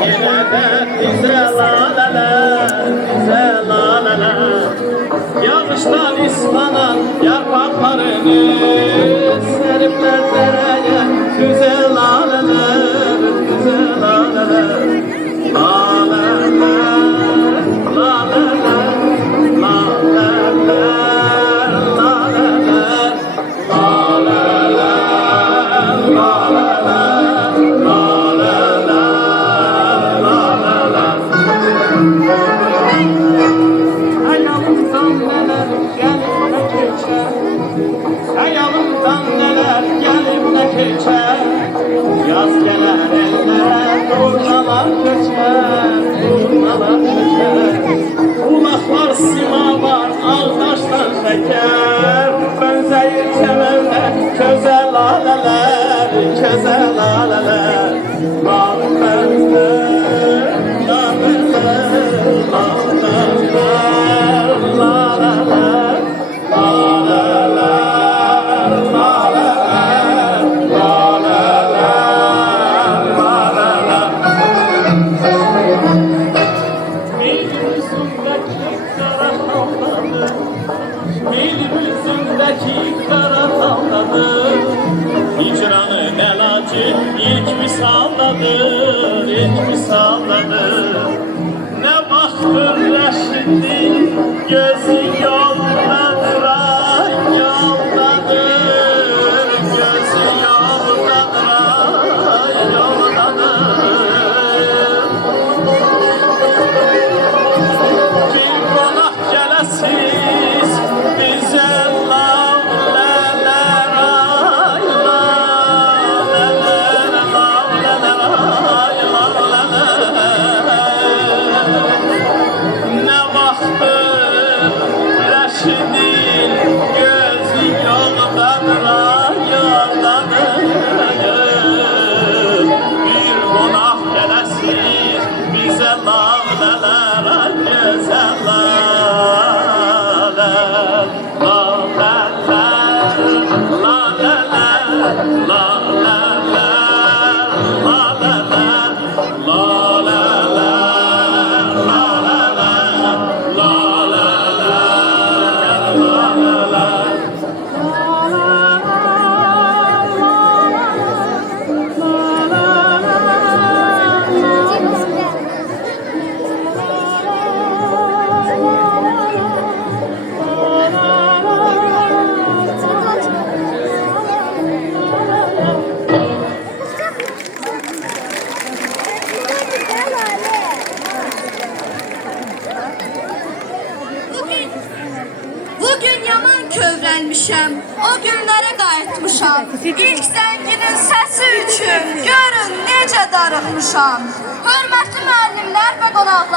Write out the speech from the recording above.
Yine de bize laleler, bize laleler. Yağıştan islanan yarpaklarını seripler dereye, güzel laleler, güzel laleler. Laleler, laleler, laleler, laleler, laleler, laleler, Hayalımdan neler gelip ne geçer, yaz gelen ellere turnalar göçer, turnalar göçer. Kulaklar sima var, ağdaştan şeker, benzeyir kemerde köze laleler, köze laleler. Laleler, laleler, laleler, hicranın elacı ilk misalladır, ilk misalladır. Ne baktın Reşit'in gözü yoldadır, ay yoldadır, gözü yoldadır, ay yoldadır. Bir konak gelesiz bize laleler, ay laleler, laleler, ay laleler. Ne baktın Reşid'in gözü yoldadır, ay yoldadır. Bir konak gelesiz bize laleler, ay güzel laleler. Laleler, laleler, laleler, laleler, Bugün yaman kövrəlmişəm, o günlərə qayıtmışam. İlk zənginin səsi üçün görün necə darıxmışam. Hörmətli müəllimlər və qonaqlar.